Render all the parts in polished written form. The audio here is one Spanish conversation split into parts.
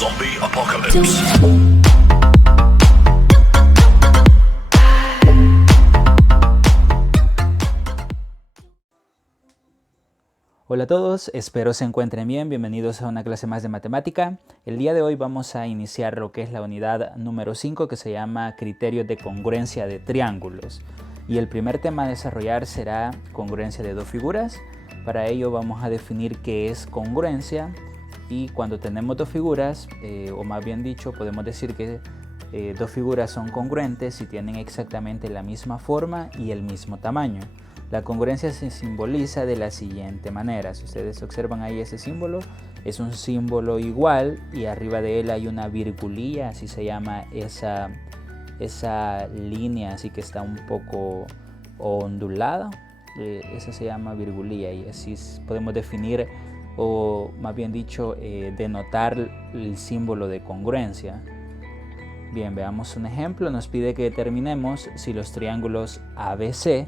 Zombie Apocalypse. Hola a todos, espero se encuentren bien, bienvenidos a una clase más de matemática. El día de hoy vamos a iniciar lo que es la unidad número 5 que se llama criterios de congruencia de triángulos. Y el primer tema a desarrollar será congruencia de dos figuras. Para ello vamos a definir qué es congruencia y cuando tenemos dos figuras, o más bien dicho, podemos decir que dos figuras son congruentes si tienen exactamente la misma forma y el mismo tamaño. La congruencia se simboliza de la siguiente manera. Si ustedes observan ahí ese símbolo, es un símbolo igual y arriba de él hay una virgulilla, así se llama esa línea, así que está un poco ondulada. Esa se llama virgulilla y así podemos definir, o más bien dicho, denotar el símbolo de congruencia. Bien, veamos un ejemplo. Nos pide que determinemos si los triángulos ABC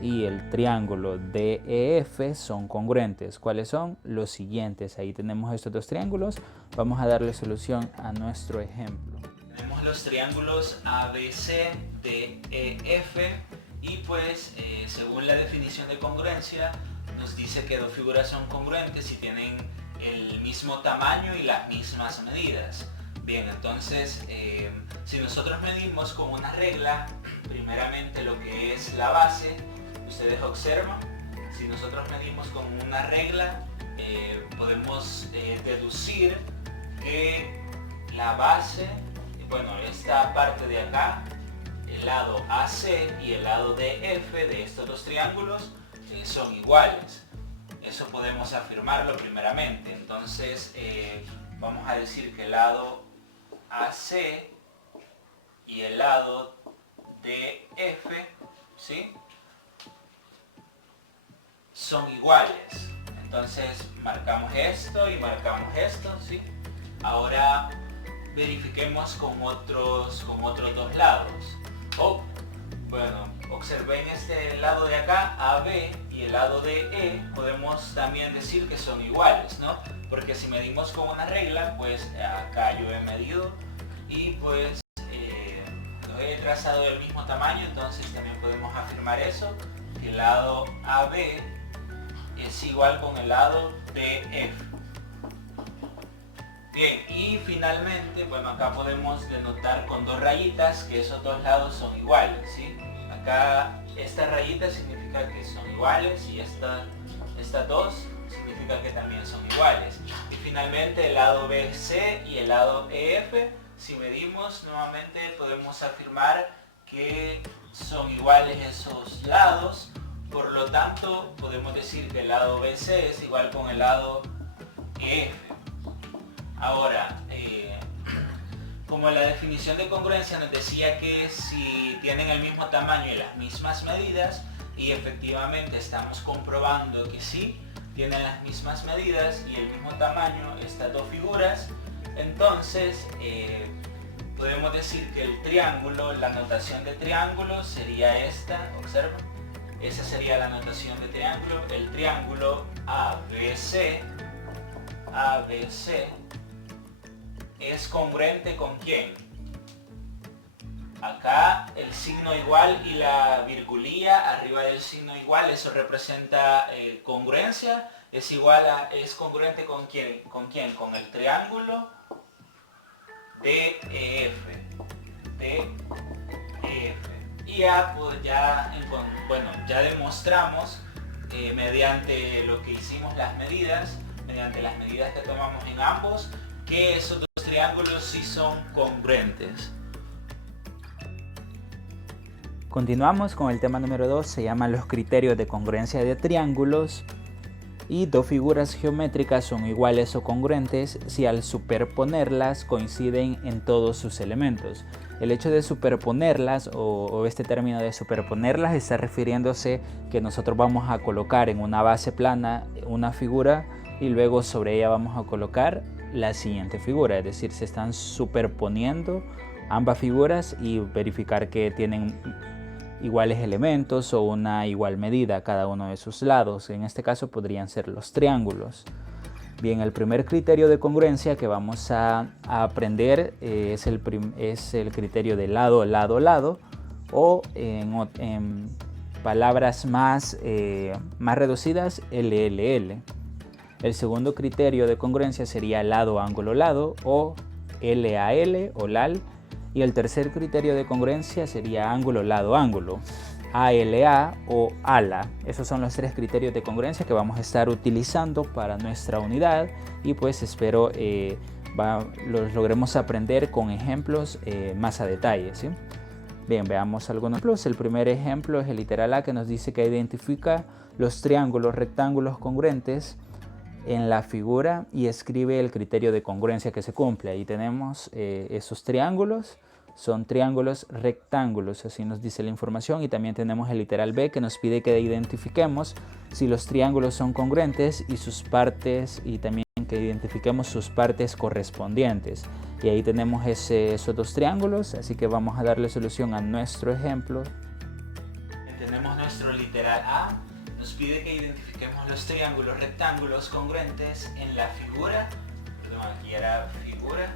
y el triángulo DEF son congruentes. ¿Cuáles son? Los siguientes. Ahí tenemos estos dos triángulos. Vamos a darle solución a nuestro ejemplo. Tenemos los triángulos ABC, DEF y pues según la definición de congruencia nos dice que dos figuras son congruentes si tienen el mismo tamaño y las mismas medidas. Bien, entonces si nosotros medimos con una regla, primeramente lo que es la base, ustedes observan, si nosotros medimos con una regla, podemos deducir que la base, bueno, esta parte de acá, el lado AC y el lado DF de estos dos triángulos son iguales. Eso podemos afirmarlo primeramente. Entonces vamos a decir que el lado AC y el lado DF, ¿sí?, son iguales. Entonces marcamos esto y marcamos esto, ¿sí? Ahora verifiquemos con otros dos lados. Bueno, observen este lado de acá, AB, y el lado de E, podemos también decir que son iguales, ¿no? Porque si medimos con una regla, pues acá yo he medido y pues los he trazado del mismo tamaño, entonces también podemos afirmar eso, que el lado AB es igual con el lado DF. Bien, y finalmente, bueno, acá podemos denotar con dos rayitas que esos dos lados son iguales, ¿sí? Acá esta rayita significa que son iguales y estas dos significa que también son iguales. Y finalmente el lado BC y el lado EF, si medimos nuevamente podemos afirmar que son iguales esos lados. Por lo tanto, podemos decir que el lado BC es igual con el lado EF. Ahora, como la definición de congruencia nos decía que si tienen el mismo tamaño y las mismas medidas, y efectivamente estamos comprobando que sí, tienen las mismas medidas y el mismo tamaño estas dos figuras, entonces podemos decir que el triángulo, la notación de triángulo sería esta, observa. Esa sería la notación de triángulo. El triángulo ABC es congruente ¿con quién? Acá el signo igual y la virgulilla arriba del signo igual, eso representa congruencia. Es congruente ¿con quién? ¿Con quién? Con el triángulo DEF. Y ya, pues ya demostramos mediante lo que hicimos mediante las medidas que tomamos en ambos, que esos dos triángulos sí son congruentes. Continuamos con el tema número 2, se llaman los criterios de congruencia de triángulos. Y dos figuras geométricas son iguales o congruentes si al superponerlas coinciden en todos sus elementos. El hecho de superponerlas o este término de superponerlas está refiriéndose que nosotros vamos a colocar en una base plana una figura y luego sobre ella vamos a colocar la siguiente figura, es decir, se están superponiendo ambas figuras y verificar que tienen iguales elementos o una igual medida a cada uno de sus lados. En este caso podrían ser los triángulos. Bien, el primer criterio de congruencia que vamos a aprender es el criterio de lado, lado, lado, o en palabras más reducidas, LLL. El segundo criterio de congruencia sería lado, ángulo, lado, o LAL o LAL. Y el tercer criterio de congruencia sería ángulo, lado, ángulo, ALA o ALA. Esos son los tres criterios de congruencia que vamos a estar utilizando para nuestra unidad, y pues espero los logremos aprender con ejemplos más a detalle, ¿sí? Bien, veamos algunos ejemplos. El primer ejemplo es el literal A, que nos dice que identifica los triángulos rectángulos congruentes en la figura y escribe el criterio de congruencia que se cumple. Ahí tenemos esos triángulos, son triángulos rectángulos, así nos dice la información. Y también tenemos el literal B, que nos pide que identifiquemos si los triángulos son congruentes y sus partes, y también que identifiquemos sus partes correspondientes. Y ahí tenemos esos dos triángulos, así que vamos a darle solución a nuestro ejemplo. Tenemos nuestro literal A. Nos pide que identifiquemos los triángulos rectángulos congruentes en la figura. Perdón, aquí era figura.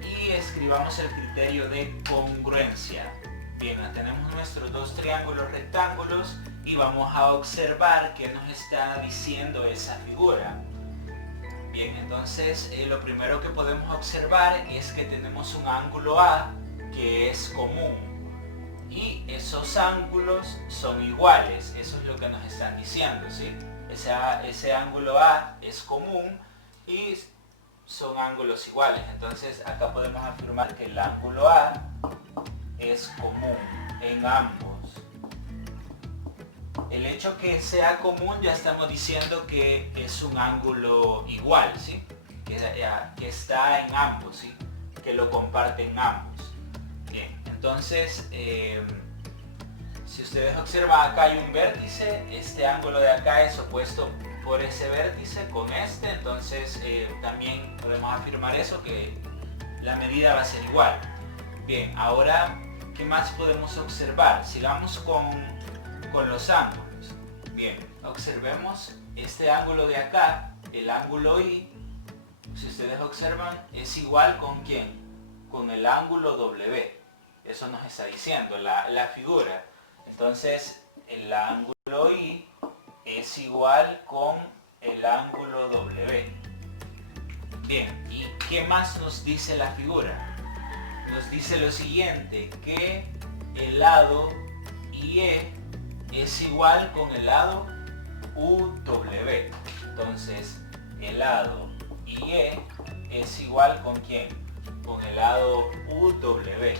Y escribamos el criterio de congruencia. Bien, tenemos nuestros dos triángulos rectángulos y vamos a observar qué nos está diciendo esa figura. Bien, entonces lo primero que podemos observar es que tenemos un ángulo A que es común. Y esos ángulos son iguales, eso es lo que nos están diciendo, ¿sí? Ese ángulo A es común y son ángulos iguales. Entonces acá podemos afirmar que el ángulo A es común en ambos. El hecho que sea común ya estamos diciendo que es un ángulo igual, ¿sí? Que está en ambos, ¿sí? Que lo comparten ambos. Bien. Entonces, si ustedes observan, acá hay un vértice, este ángulo de acá es opuesto por ese vértice con este, entonces también podemos afirmar eso, que la medida va a ser igual. Bien, ahora, ¿qué más podemos observar? Sigamos con los ángulos. Bien, observemos este ángulo de acá, el ángulo I, si ustedes observan, es igual ¿con quién? Con el ángulo W. Eso nos está diciendo la figura. Entonces el ángulo I es igual con el ángulo W. Bien, ¿y qué más nos dice la figura? Nos dice lo siguiente, que el lado IE es igual con el lado UW. Entonces el lado IE es igual ¿con quién? Con el lado UW.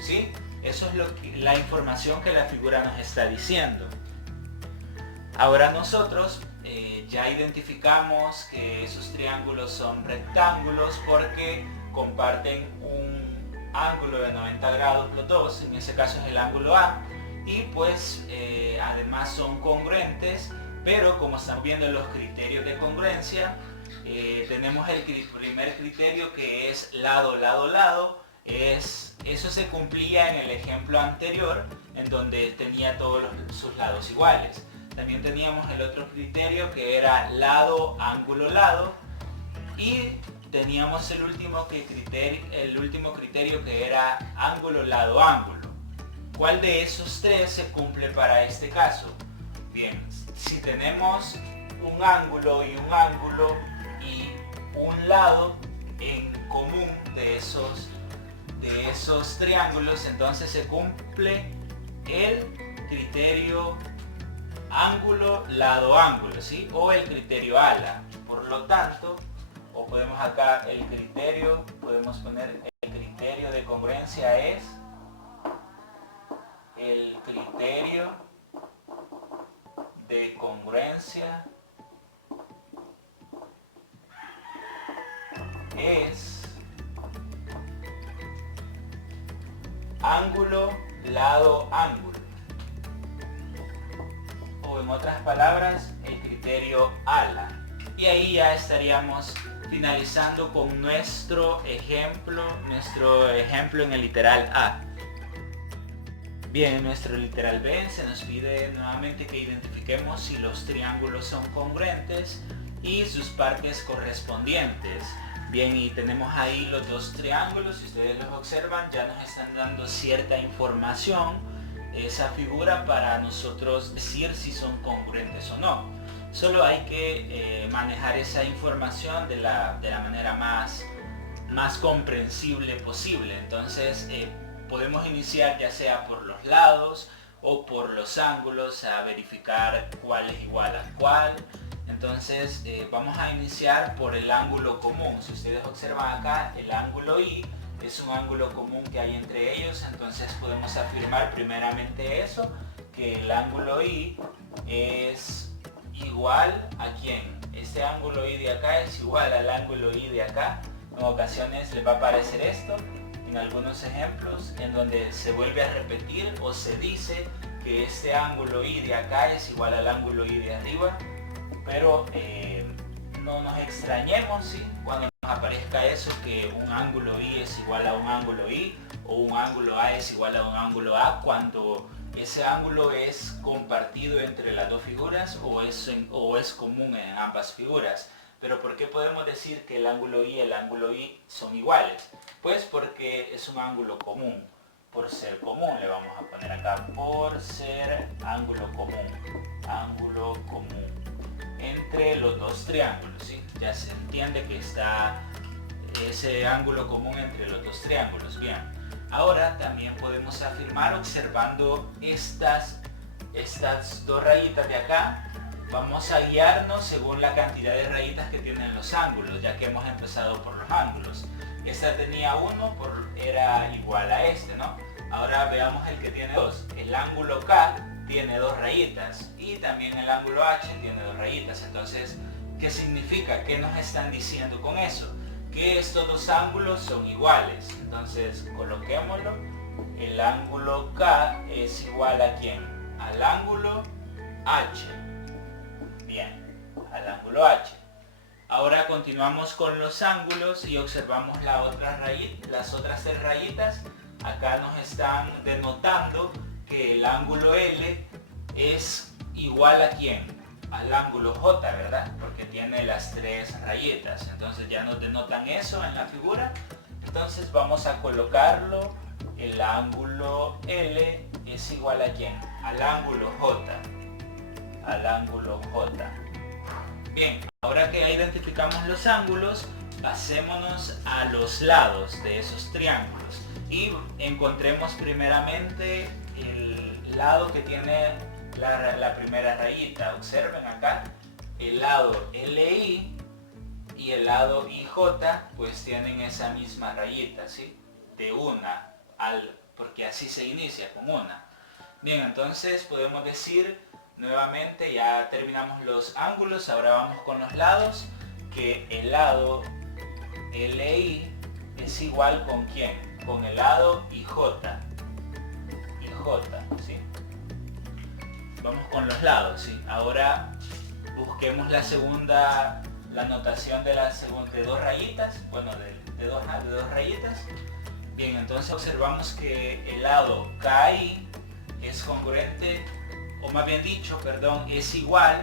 ¿Sí? Eso es la información que la figura nos está diciendo. Ahora nosotros ya identificamos que esos triángulos son rectángulos porque comparten un ángulo de 90 grados los dos, en ese caso es el ángulo A, y pues además son congruentes, pero como están viendo los criterios de congruencia, tenemos el primer criterio que es lado, lado, lado. Eso se cumplía en el ejemplo anterior, en donde tenía todos sus lados iguales. También teníamos el otro criterio que era lado, ángulo, lado. Y teníamos el último criterio que era ángulo, lado, ángulo. ¿Cuál de esos tres se cumple para este caso? Bien, si tenemos un ángulo y un lado en común de esos triángulos, entonces se cumple el criterio ángulo, lado, ángulo, ¿sí? O el criterio ALA. Por lo tanto, o podemos acá podemos poner el criterio de congruencia es el criterio de congruencia es ángulo, lado, ángulo. O en otras palabras, el criterio ALA. Y ahí ya estaríamos finalizando con nuestro ejemplo en el literal A. Bien, en nuestro literal B se nos pide nuevamente que identifiquemos si los triángulos son congruentes y sus partes correspondientes. Bien, y tenemos ahí los dos triángulos, si ustedes los observan ya nos están dando cierta información esa figura para nosotros decir si son congruentes o no. Solo hay que manejar esa información de la manera más comprensible posible. Entonces podemos iniciar ya sea por los lados o por los ángulos a verificar cuál es igual a cuál. Entonces vamos a iniciar por el ángulo común. Si ustedes observan acá, el ángulo I es un ángulo común que hay entre ellos. Entonces podemos afirmar primeramente eso, que el ángulo I es igual a ¿quién? Este ángulo I de acá es igual al ángulo I de acá. En ocasiones les va a aparecer esto en algunos ejemplos en donde se vuelve a repetir o se dice que este ángulo I de acá es igual al ángulo I de arriba, pero no nos extrañemos, ¿sí?, cuando nos aparezca eso, que un ángulo I es igual a un ángulo I o un ángulo A es igual a un ángulo A, cuando ese ángulo es compartido entre las dos figuras o es común en ambas figuras. Pero ¿por qué podemos decir que el ángulo I y el ángulo I son iguales? Pues porque es un ángulo común. Por ser común le vamos a poner acá, por ser ángulo común entre los dos triángulos, ¿sí? Ya se entiende que está ese ángulo común entre los dos triángulos. Bien, ahora también podemos afirmar observando estas dos rayitas de acá. Vamos a guiarnos según la cantidad de rayitas que tienen los ángulos, ya que hemos empezado por los ángulos. Esta tenía 1, era igual a este, ¿no? Ahora veamos el que tiene 2. El ángulo K tiene 2 rayitas y también el ángulo H tiene 2 rayitas. Entonces, ¿qué significa? ¿Qué nos están diciendo con eso? Que estos dos ángulos son iguales. Entonces, coloquémoslo. El ángulo K es igual a ¿quién? Al ángulo H. Bien, al ángulo H. Ahora continuamos con los ángulos y observamos las otras 3 rayitas. Acá nos están denotando que el ángulo L es igual a ¿quién? Al ángulo J, ¿verdad? Porque tiene las 3 rayitas. Entonces ya nos denotan eso en la figura. Entonces vamos a colocarlo. El ángulo L es igual a ¿quién? Al ángulo J. Al ángulo J. Bien, ahora que ya identificamos los ángulos, pasémonos a los lados de esos triángulos y encontremos primeramente el lado que tiene la primera rayita. Observen acá, el lado LI y el lado IJ pues tienen esa misma rayita, ¿sí? De una, porque así se inicia con una. Bien, entonces podemos decir nuevamente, ya terminamos los ángulos, ahora vamos con los lados, que el lado LI es igual ¿con quién? Con el lado IJ. ¿Sí? Vamos con los lados, ¿sí? Ahora busquemos la notación de dos rayitas, bueno, de dos rayitas. Bien, entonces observamos que el lado KI es congruente, o más bien dicho, perdón, es igual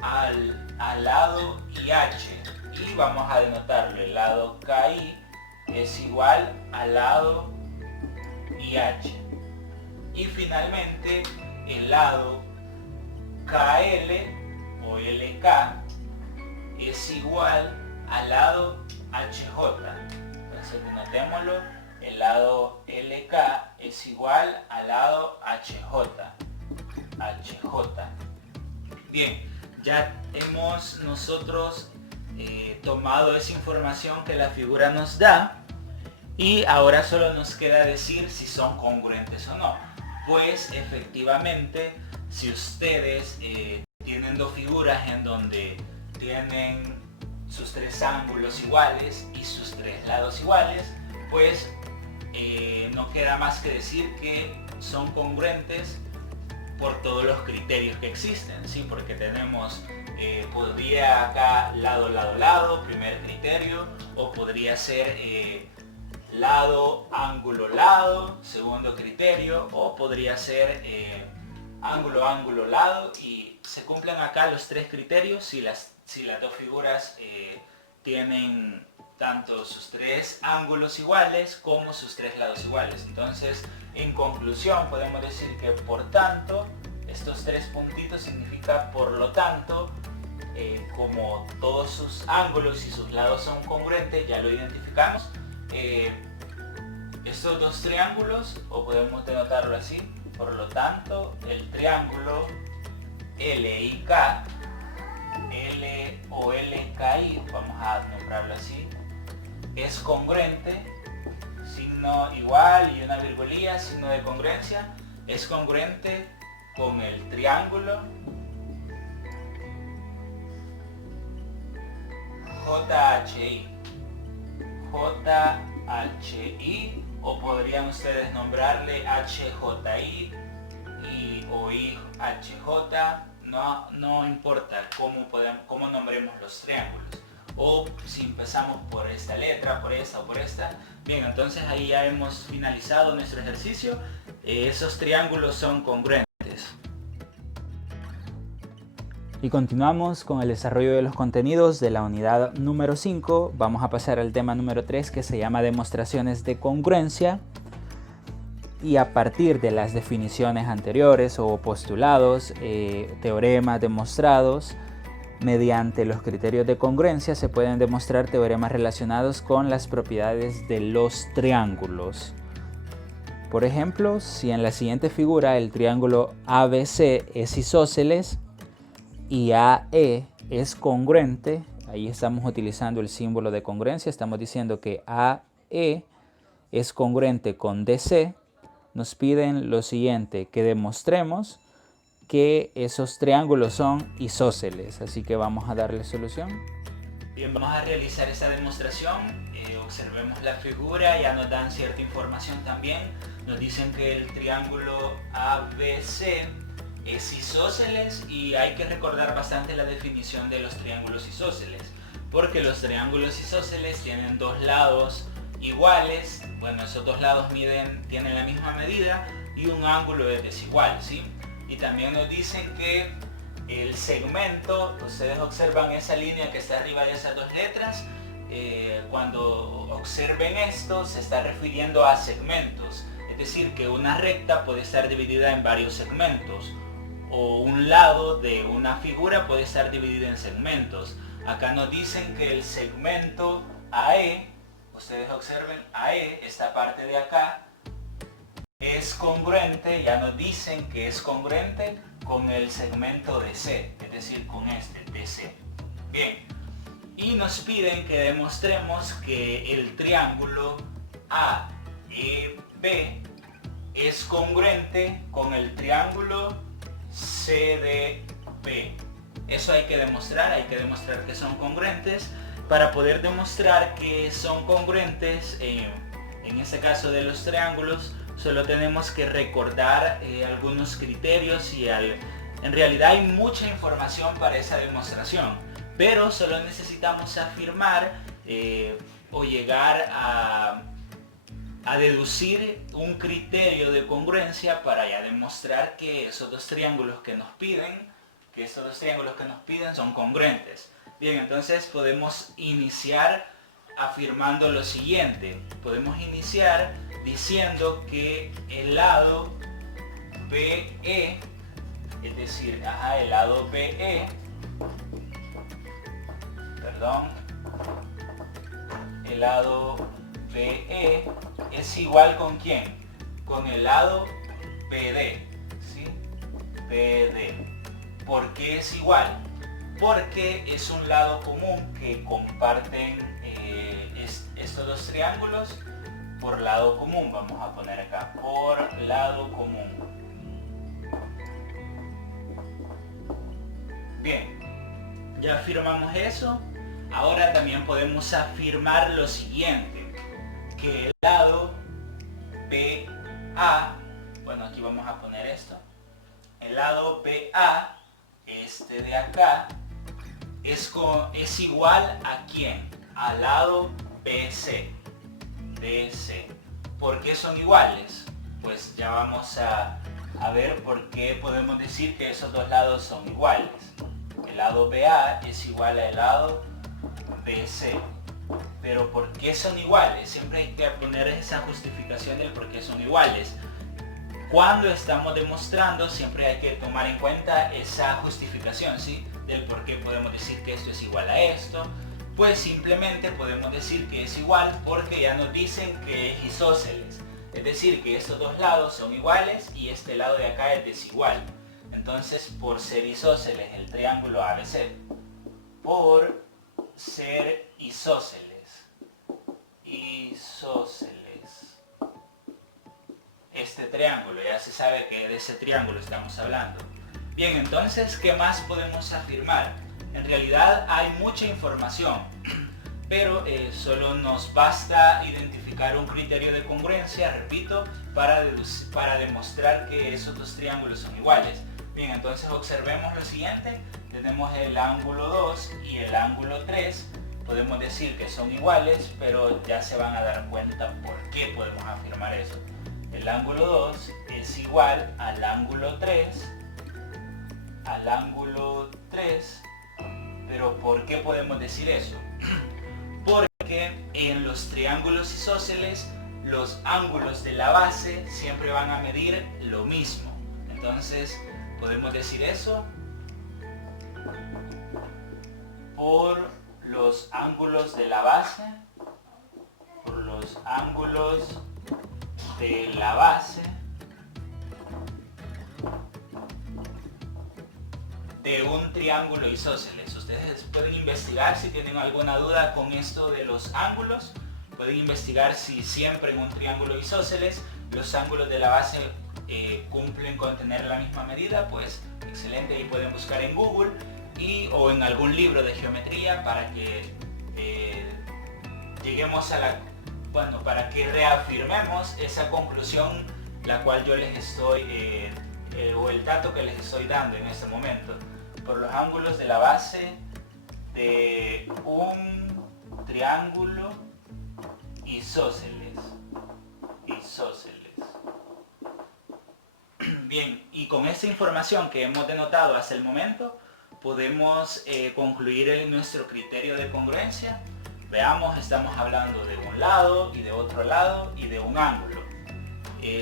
al lado IH. Y vamos a denotarlo, el lado KI es igual al lado IH. Y finalmente el lado KL o LK es igual al lado HJ. Entonces denotémoslo, el lado LK es igual al lado HJ. Bien, ya hemos nosotros tomado esa información que la figura nos da y ahora solo nos queda decir si son congruentes o no. Pues efectivamente, si ustedes tienen dos figuras en donde tienen sus 3 ángulos iguales y sus 3 lados iguales, pues no queda más que decir que son congruentes por todos los criterios que existen, ¿sí? Porque tenemos, podría acá lado, primer criterio, o podría ser lado, ángulo, lado, segundo criterio, o podría ser ángulo, ángulo, lado, y se cumplen acá los tres criterios si las dos figuras tienen tanto sus tres ángulos iguales como sus tres lados iguales. Entonces, en conclusión, podemos decir que por tanto, estos tres puntitos significa por lo tanto, como todos sus ángulos y sus lados son congruentes, ya lo identificamos. Estos dos triángulos, o podemos denotarlo así, por lo tanto, el triángulo LIK, L o LKI, vamos a nombrarlo así, es congruente, signo igual y una virgulilla, signo de congruencia, es congruente con el triángulo JHI, o podrían ustedes nombrarle HJI o IHJ, no importa cómo nombremos los triángulos, o si empezamos por esta letra, por esta o por esta. Bien, entonces ahí ya hemos finalizado nuestro ejercicio. Esos triángulos son congruentes. Y continuamos con el desarrollo de los contenidos de la unidad número 5. Vamos a pasar al tema número 3, que se llama demostraciones de congruencia. Y a partir de las definiciones anteriores o postulados, teoremas demostrados, mediante los criterios de congruencia se pueden demostrar teoremas relacionados con las propiedades de los triángulos. Por ejemplo, si en la siguiente figura el triángulo ABC es isósceles y AE es congruente, ahí estamos utilizando el símbolo de congruencia, estamos diciendo que AE es congruente con DC, nos piden lo siguiente, que demostremos que esos triángulos son isósceles, así que vamos a darle solución. Bien, vamos a realizar esta demostración. Observemos la figura, ya nos dan cierta información también. Nos dicen que el triángulo ABC es isósceles, y hay que recordar bastante la definición de los triángulos isósceles, porque los triángulos isósceles tienen dos lados iguales, bueno, esos dos lados tienen la misma medida y un ángulo es desigual, ¿sí? Y también nos dicen que el segmento, ustedes observan esa línea que está arriba de esas dos letras, cuando observen esto se está refiriendo a segmentos, es decir, que una recta puede estar dividida en varios segmentos, o un lado de una figura puede estar dividido en segmentos. Acá nos dicen que el segmento AE, ustedes observen, AE, esta parte de acá, es congruente, ya nos dicen que es congruente con el segmento DC, es decir, con este, DC. Bien, y nos piden que demostremos que el triángulo AEB es congruente con el triángulo CDB. Eso hay que demostrar que son congruentes. Para poder demostrar que son congruentes, en este caso de los triángulos, solo tenemos que recordar algunos criterios y en realidad hay mucha información para esa demostración, pero solo necesitamos afirmar o llegar a deducir un criterio de congruencia para ya demostrar que esos dos triángulos que nos piden, son congruentes. Bien, entonces podemos iniciar afirmando lo siguiente. Podemos iniciar diciendo que el lado BE, es decir, el lado BE, el lado BE es igual ¿con quién? Con el lado BD, ¿sí? BD. ¿Por qué es igual? Porque es un lado común que comparten estos dos triángulos por lado común. Vamos a poner acá, por lado común. Bien, ya afirmamos eso. Ahora también podemos afirmar lo siguiente, que el lado BA, bueno, aquí vamos a poner esto, el lado BA, este de acá, es igual ¿a quién? Al lado BC. BC. ¿Por qué son iguales? Pues ya vamos a ver por qué podemos decir que esos dos lados son iguales. El lado BA es igual al lado BC. Pero ¿por qué son iguales? Siempre hay que poner esa justificación del por qué son iguales. Cuando estamos demostrando, siempre hay que tomar en cuenta esa justificación, ¿sí? Del por qué podemos decir que esto es igual a esto. Pues simplemente podemos decir que es igual porque ya nos dicen que es isósceles. Es decir, que estos dos lados son iguales y este lado de acá es desigual. Entonces, por ser isósceles el triángulo ABC, por ser isósceles, este triángulo, ya se sabe que de ese triángulo estamos hablando. Bien, entonces, ¿qué más podemos afirmar? En realidad hay mucha información, pero solo nos basta identificar un criterio de congruencia, repito, para demostrar que esos dos triángulos son iguales. Bien, entonces observemos lo siguiente. Tenemos el ángulo 2 y el ángulo 3. Podemos decir que son iguales, pero ya se van a dar cuenta por qué podemos afirmar eso. El ángulo 2 es igual al ángulo 3, pero ¿por qué podemos decir eso? Porque en los triángulos isósceles los ángulos de la base siempre van a medir lo mismo. Entonces podemos decir eso por los ángulos de la base, de un triángulo isósceles. Ustedes pueden investigar si tienen alguna duda con esto de los ángulos. Pueden investigar si siempre en un triángulo isósceles los ángulos de la base cumplen con tener la misma medida. Pues excelente, ahí pueden buscar en Google o en algún libro de geometría para que lleguemos a para que reafirmemos esa conclusión la cual yo les estoy o el dato que les estoy dando en este momento. Por los ángulos de la base de un triángulo isósceles. Bien, y con esta información que hemos denotado hasta el momento, podemos concluir nuestro criterio de congruencia. Veamos, estamos hablando de un lado y de otro lado y de un ángulo.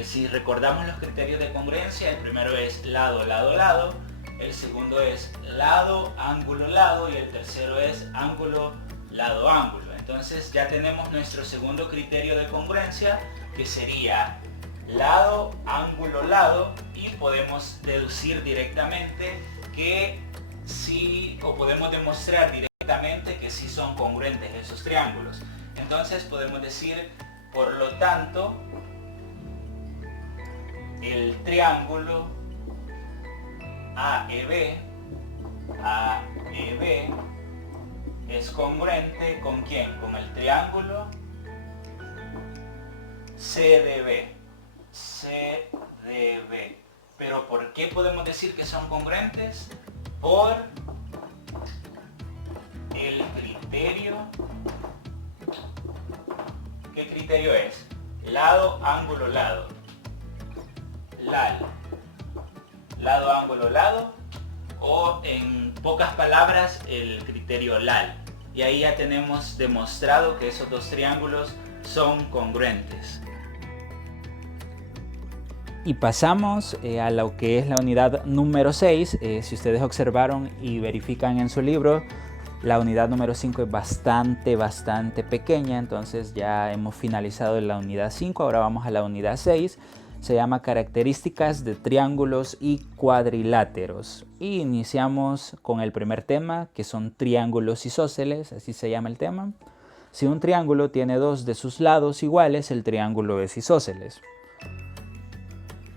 Si recordamos los criterios de congruencia, el primero es lado, lado, lado. El segundo es lado, ángulo, lado. Y el tercero es ángulo, lado, ángulo. Entonces ya tenemos nuestro segundo criterio de congruencia, que sería lado, ángulo, lado. Y podemos deducir directamente que sí, o podemos demostrar directamente que sí son congruentes esos triángulos. Entonces podemos decir, por lo tanto, el triángulo AEB es congruente ¿con quién? Con el triángulo CDB. Pero ¿por qué podemos decir que son congruentes? Por el criterio. ¿Qué criterio es? Lado, ángulo, lado. Lado, ángulo, lado. O en pocas palabras, el criterio LAL. Y ahí ya tenemos demostrado que esos dos triángulos son congruentes. Y pasamos a lo que es la unidad número 6. Si ustedes observaron y verifican en su libro, la unidad número 5 es bastante pequeña. Entonces ya hemos finalizado la unidad 5. Ahora vamos a la unidad 6. Se llama características de triángulos y cuadriláteros. Y iniciamos con el primer tema, que son triángulos isósceles. Así se llama el tema. Si un triángulo tiene dos de sus lados iguales, el triángulo es isósceles.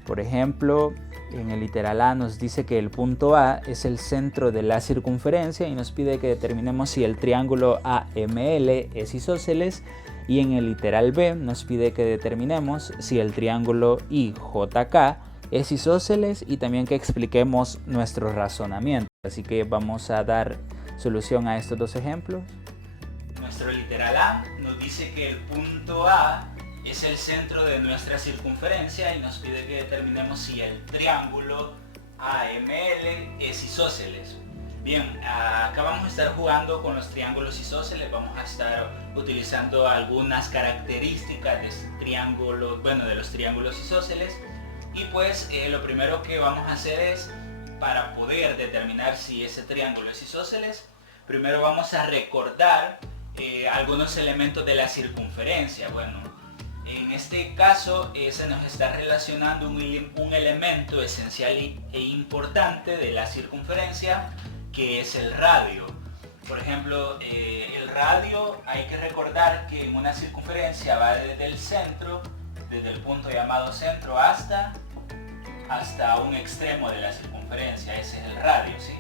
Por ejemplo, en el literal A nos dice que el punto A es el centro de la circunferencia y nos pide que determinemos si el triángulo AML es isósceles, y en el literal B nos pide que determinemos si el triángulo IJK es isósceles y también que expliquemos nuestro razonamiento. Así que vamos a dar solución a estos dos ejemplos. Nuestro literal A nos dice que el punto A es el centro de nuestra circunferencia y nos pide que determinemos si el triángulo AML es isósceles. Bien, acá vamos a estar jugando con los triángulos isósceles, vamos a estar utilizando algunas características de este triángulo, de los triángulos isósceles. Y pues lo primero que vamos a hacer es, para poder determinar si ese triángulo es isósceles, primero vamos a recordar algunos elementos de la circunferencia. Bueno, en este caso se nos está relacionando un elemento esencial e importante de la circunferencia, que es el radio. Por ejemplo, el radio, hay que recordar que en una circunferencia va desde el centro, desde el punto llamado centro hasta un extremo de la circunferencia. Ese es el radio, ¿sí?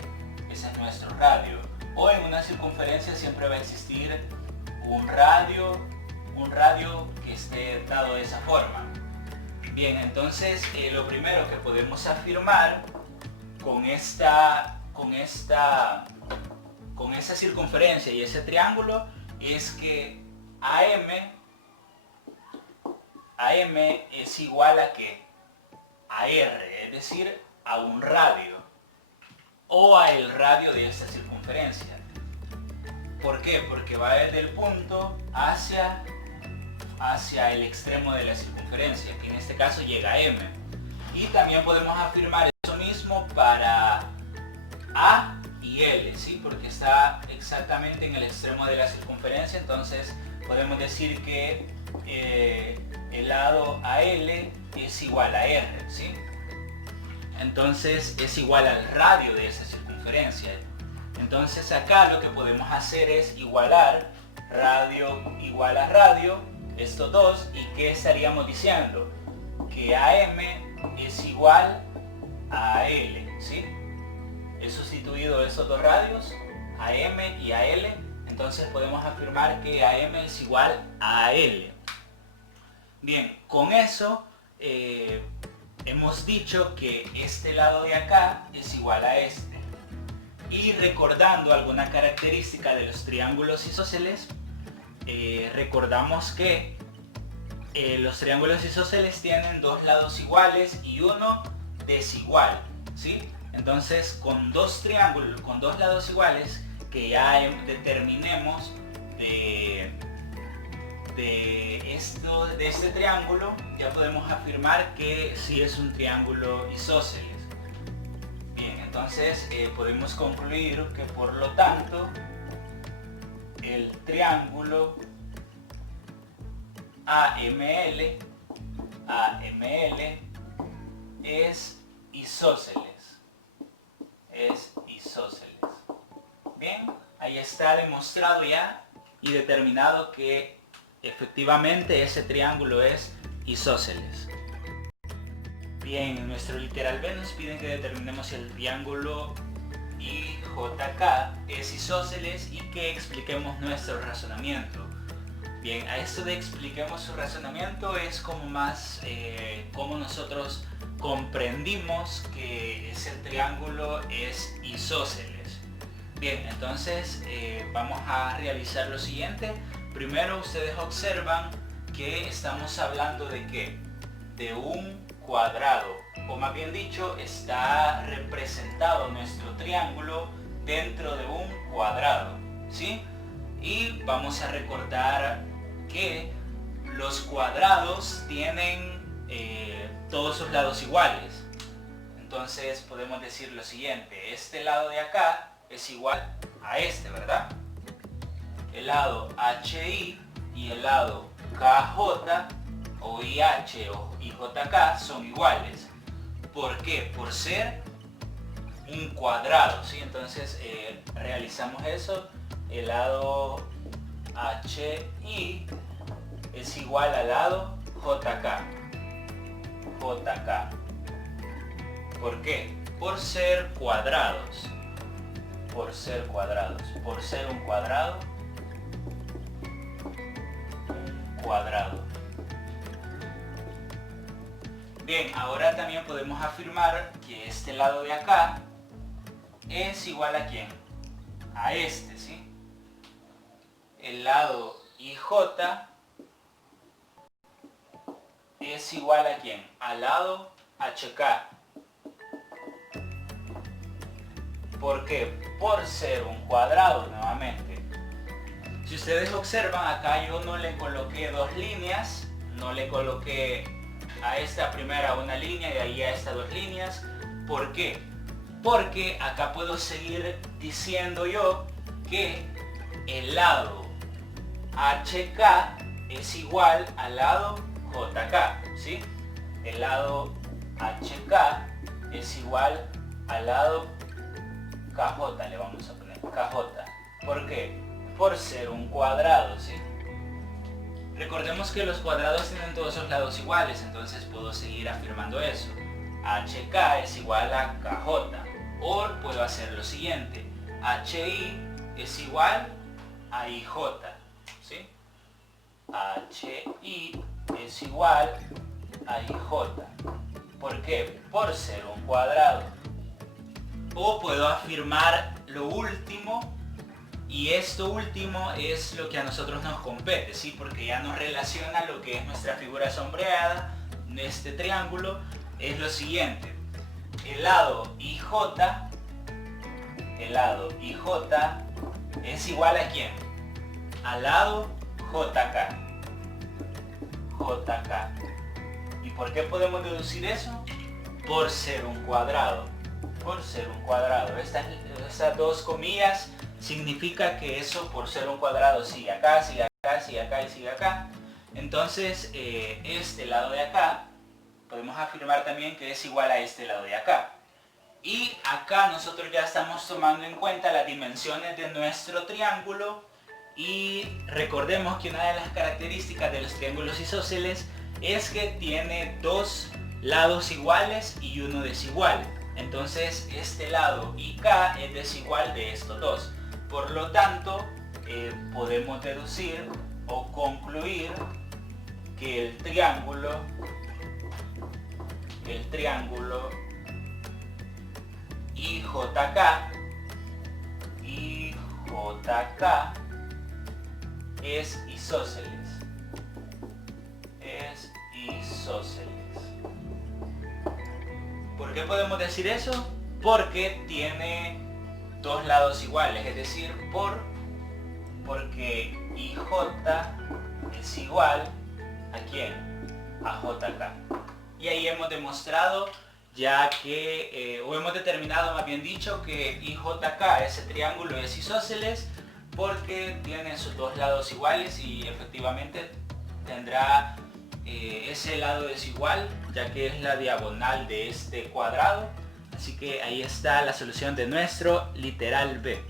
Ese es nuestro radio. O en una circunferencia siempre va a existir un radio que esté dado de esa forma. Bien, entonces lo primero que podemos afirmar con esa circunferencia y ese triángulo es que AM es igual a ¿qué? A R, es decir, a un radio o a el radio de esta circunferencia. ¿Por qué? Porque va desde el punto hacia el extremo de la circunferencia, que en este caso llega a M. Y también podemos afirmar eso mismo para A y L, ¿sí? Porque está exactamente en el extremo de la circunferencia, entonces podemos decir que el lado AL es igual a R, ¿sí? Entonces es igual al radio de esa circunferencia. Entonces acá lo que podemos hacer es igualar radio igual a radio, estos dos, y ¿qué estaríamos diciendo? Que AM es igual a L, ¿sí? He sustituido esos dos radios, AM y AL, entonces podemos afirmar que AM es igual a L. Bien, con eso hemos dicho que este lado de acá es igual a este. Y recordando alguna característica de los triángulos isósceles, recordamos que los triángulos isósceles tienen dos lados iguales y uno desigual, ¿sí? Entonces con dos triángulos, con dos lados iguales, que ya determinemos de este triángulo, ya podemos afirmar que sí es un triángulo isósceles. Bien, entonces podemos concluir que por lo tanto el triángulo AML es isósceles. Bien, ahí está demostrado ya y determinado que efectivamente ese triángulo es isósceles. Bien, en nuestro literal B nos piden que determinemos si el triángulo IJK es isósceles y que expliquemos nuestro razonamiento. Bien, a esto de expliquemos su razonamiento es como más cómo nosotros comprendimos que ese triángulo es isósceles. Bien, entonces vamos a realizar lo siguiente. Primero ustedes observan que estamos hablando de ¿qué? De un cuadrado, o más bien dicho, está representado nuestro triángulo dentro de un cuadrado, ¿sí? Y vamos a recordar que los cuadrados tienen todos sus lados iguales. Entonces podemos decir lo siguiente: este lado de acá es igual a este, ¿verdad? El lado HI y el lado KJ o IH o IJK son iguales. ¿Por qué? Por ser un cuadrado, ¿sí? Entonces realizamos eso. El lado HI es igual al lado JK. ¿Por qué? Por ser cuadrados. Por ser un cuadrado. Bien, ahora también podemos afirmar que este lado de acá es igual a ¿quién? A este, ¿sí? El lado IJ es igual a ¿quién? Al lado HK. ¿Por qué? Por ser un cuadrado nuevamente. Si ustedes observan, acá yo no le coloqué dos líneas, no le coloqué a esta primera una línea y ahí a esta dos líneas. ¿Por qué? Porque acá puedo seguir diciendo yo que el lado HK es igual al lado JK, ¿sí? El lado HK es igual al lado KJ, le vamos a poner KJ. ¿Por qué? Por ser un cuadrado, ¿sí? Recordemos que los cuadrados tienen todos los lados iguales, entonces puedo seguir afirmando eso. HK es igual a KJ. O puedo hacer lo siguiente. HI es igual a IJ, ¿sí? HI es igual a IJ. ¿Por qué? Por ser un cuadrado. O puedo afirmar lo último, y esto último es lo que a nosotros nos compete, ¿sí? Porque ya nos relaciona lo que es nuestra figura sombreada, este triángulo, es lo siguiente. El lado IJ es igual a ¿quién? Al lado JK. ¿Y por qué podemos deducir eso? Por ser un cuadrado. Por ser un cuadrado. Estas dos comillas significa que eso, por ser un cuadrado, sigue acá, sigue acá, sigue acá y sigue acá. Entonces este lado de acá podemos afirmar también que es igual a este lado de acá. Y acá nosotros ya estamos tomando en cuenta las dimensiones de nuestro triángulo. Y recordemos que una de las características de los triángulos isósceles es que tiene dos lados iguales y uno desigual. Entonces este lado IK es desigual de estos dos. Por lo tanto, podemos deducir o concluir que el triángulo IJK es isósceles. ¿Por qué podemos decir eso? Porque tiene dos lados iguales, es decir, porque IJ es igual ¿a quién? A JK. Y ahí hemos demostrado ya que, o hemos determinado más bien dicho, que IJK, ese triángulo, es isósceles porque tiene sus dos lados iguales y efectivamente tendrá ese lado desigual, ya que es la diagonal de este cuadrado. Así que ahí está la solución de nuestro literal B.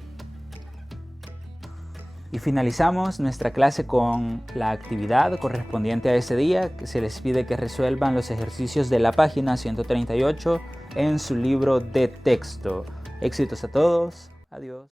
Y finalizamos nuestra clase con la actividad correspondiente a este día, que se les pide que resuelvan los ejercicios de la página 138 en su libro de texto. Éxitos a todos. Adiós.